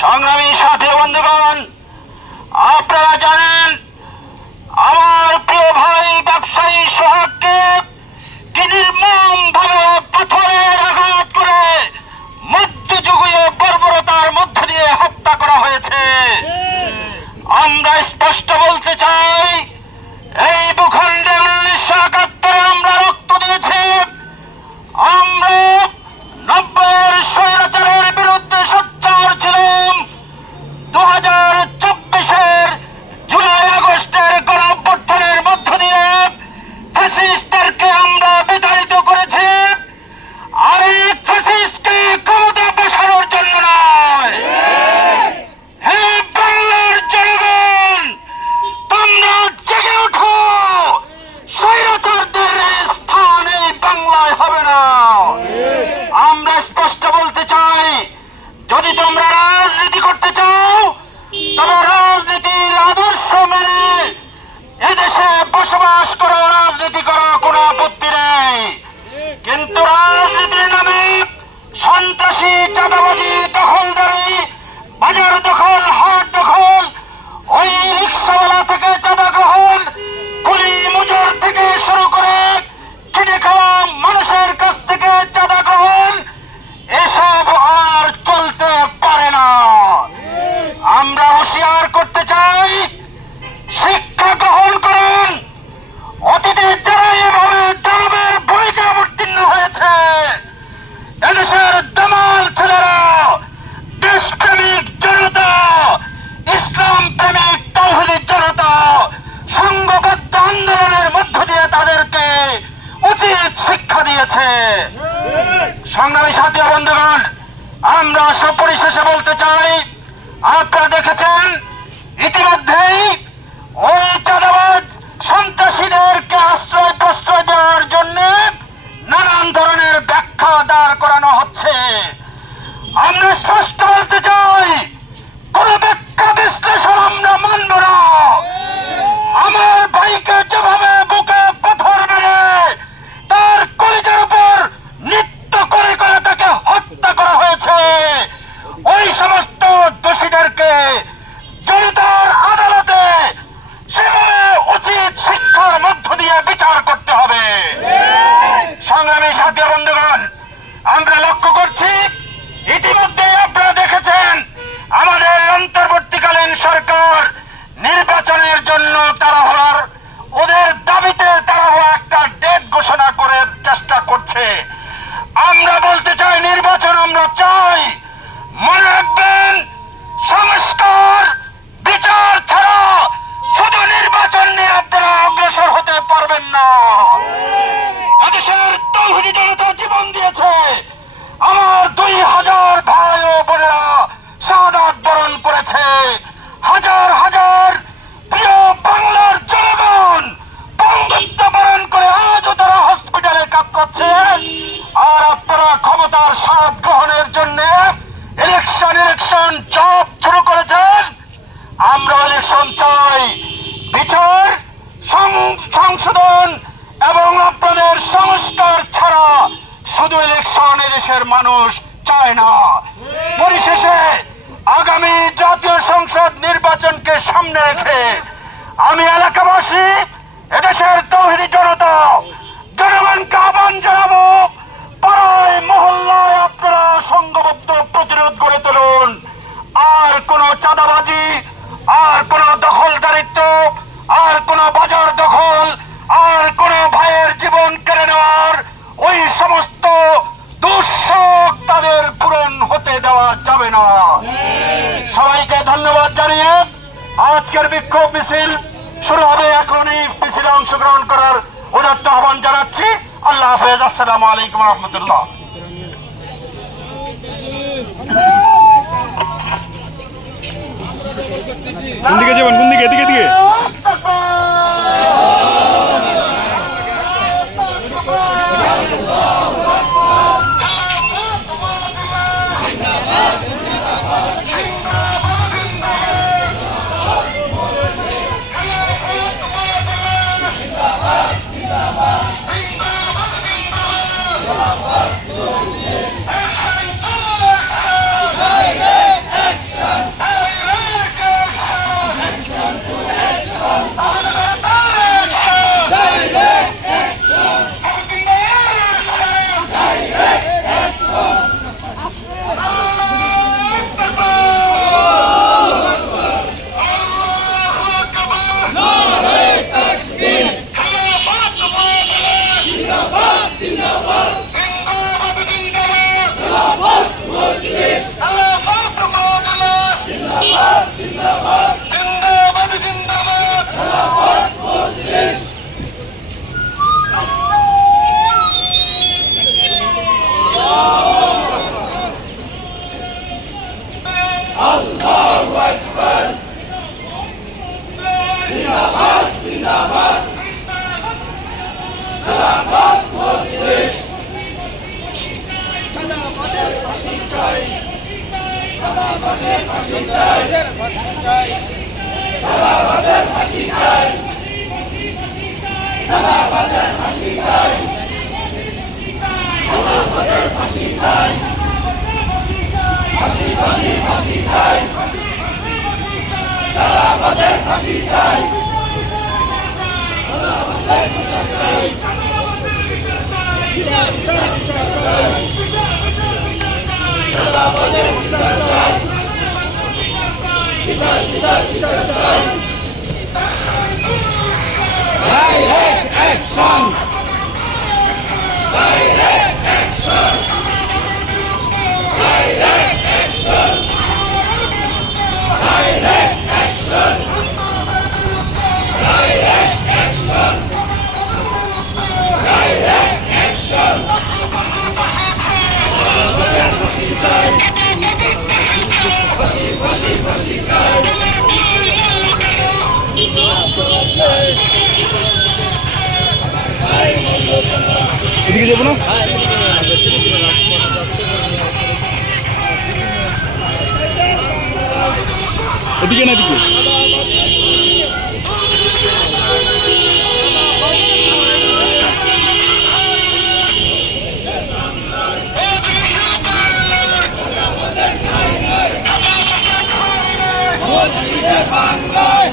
সংগ্রামী সাথী বন্ধুগণ, আপনারা জানেন আমার প্রিয় ভাই ব্যবসায়ী সোহাগকে কি নির্মমভাবে পাথরের আঘাত করে মধ্যযুগীয় বর্বরতার মধ্য দিয়ে হত্যা করা হয়েছে। আমরা স্পষ্ট বলতে চাই, এই ভূখণ্ডে 1971 আমরা রক্ত দিয়েছি। আমরা 90 স্বৈরাচারের বিরুদ্ধে সোচ্চার ছিলাম। 2024 জুলাই আগস্টের গণঅভ্যুত্থানের মধ্য দিয়ে ফ্যাসিস্টদেরকে আমরা বিতাড়িত করেছি। আরেক ফ্যাসিস্টকে ক্ষমতা বসানোর জন্য নয়। হে বাংলার জনগণ, তোমরা জেগে ওঠো। স্বৈরাচারদের স্থান এই বাংলায় হবে না। আমরা স্পষ্ট বলতে চাই, যদি তোমরা রাজনীতি করতে চাও তবে রাজনীতির আদর্শ মেনে এদেশে বসবাস করো, রাজনীতি করো, কোনো আপত্তি নেই। কিন্তু রাজনীতির নামে সন্ত্রাসী, চাঁদাবাজি, দখলদারি, বাজার দখল, হাট দখল, ওই রিক্সাওয়ালা থেকে চাঁদা গ্রহণ, কুলি মুজুর থেকে শুরু করে খেটে খাওয়া মানুষের কাছ থেকে চাঁদা গ্রহণ, এসব আর চলতে পারে না। আমরা হুঁশিয়ার করতে চাই, শিক্ষা গ্রহণ করুন। অতীতে যারা এভাবে দানবের ভূমিকা অবতীর্ণ হয়েছে, এদেশের দামাল ছেলেরা, দেশপ্রেমিক জনতা, ইসলাম প্রেমিক তাওহীদি জনতা সংঘবদ্ধ আন্দোলনের মধ্য দিয়ে তাদেরকে উচিত শিক্ষা দিয়েছে। সংগ্রামী সাথী বন্ধুগণ, আমরা সপরিশেষে বলতে চাই, আপনারা দেখেছেন ইতিমধ্যেই ওই চাঁদাবাজ সন্ত্রাসীদেরকে আশ্রয় প্রশ্রয় দেওয়ার জন্য নানান ধরনের ব্যাখ্যা দাঁড় করানো হচ্ছে। আমরা স্পষ্ট বলতে চাই, কোন ব্যাখ্যা বিশ্লেষণ আমরা মানব না। আমার ভাইকে যেভাবে বুকে পাথর মেরে তার কলিজার উপর নৃত্য করে করে তাকে হত্যা করা হয়েছে, ওই সমস্ত দোষীদেরকে জনতার আদালতে সেভাবে উচিত শিক্ষার মধ্য দিয়ে বিচার করতে হবে। সংগ্রামী সাথী বন্ধুগণ, আমরা লক্ষ্য করছি, ইতিমধ্যে আপনারা দেখেছেন আমাদের অন্তর্বর্তীকালীন সরকার নির্বাচনের জন্য তাড়াহুড়ার, ওদের দাবিতে তাড়াহুড়া একটা ডেট ঘোষণা করে চেষ্টা করছে। আমরা বলতে চাই, নির্বাচন আমরা চাই, মনে রাখবেন সংস্কার বিচার ছাড়া শুধু নির্বাচন নিয়ে আপনারা অগ্রসর হতে পারবেন না। এদেশের তাওহীদি জনতা জীবন দিয়েছে, আমার 2000 ভাই ও বোনেরা শাহাদাত বরণ করেছে, হাজার হাজার প্রিয় বাংলার জনগণ বঙ্গত্ব বরণ করে আজও তারা হসপিটালে কাতরাচ্ছে। আর আপনারা ক্ষমতার স্বাদ গ্রহণের জন্য ইলেকশন জব শুরু করেছেন। আমরা ইলেকশন চাই, বিচার, সংশোধন এবং আপনাদের সংস্কার ছাড়া শুধু ইলেকশন এদেশের মানুষ চায় না। পরিশেষে আগামী জাতীয় সংসদ নির্বাচনকে সামনে রেখে আমি এলাকাবাসী, এদেশের তাওহীদি জনতা, জনগণকে আহ্বান জানাবো, পাড়ায় মহল্লায় আপনারা সংঘবদ্ধ প্রতিরোধ গড়ে তুলুন। আর কোন চাঁদাবাজি, আর কোন দখলদারিত্ব, আর কোন বাজার দখল, আর কোন ভাইয়ের জীবন কেড়ে নেওয়ার ওই সমস্ত দুঃশোক তাদের পূরণ হতে দেওয়া যাবে না। সবাইকে ধন্যবাদ জানিয়ে আজকের বিক্ষোভ মিছিল শুরু হবে। এখনই মিছিলে অংশগ্রহণ করার উদাত্ত আহ্বান জানাচ্ছি। আল্লাহ হাফেজ। আসসালামু আলাইকুম রহমতুল্লাহ। কোন দিকে যাবেন? কোন দিকে? এদিকে দিকে। Direct action! এদিকে যাবো না? এদিকে না, এদিকে। বাংলায়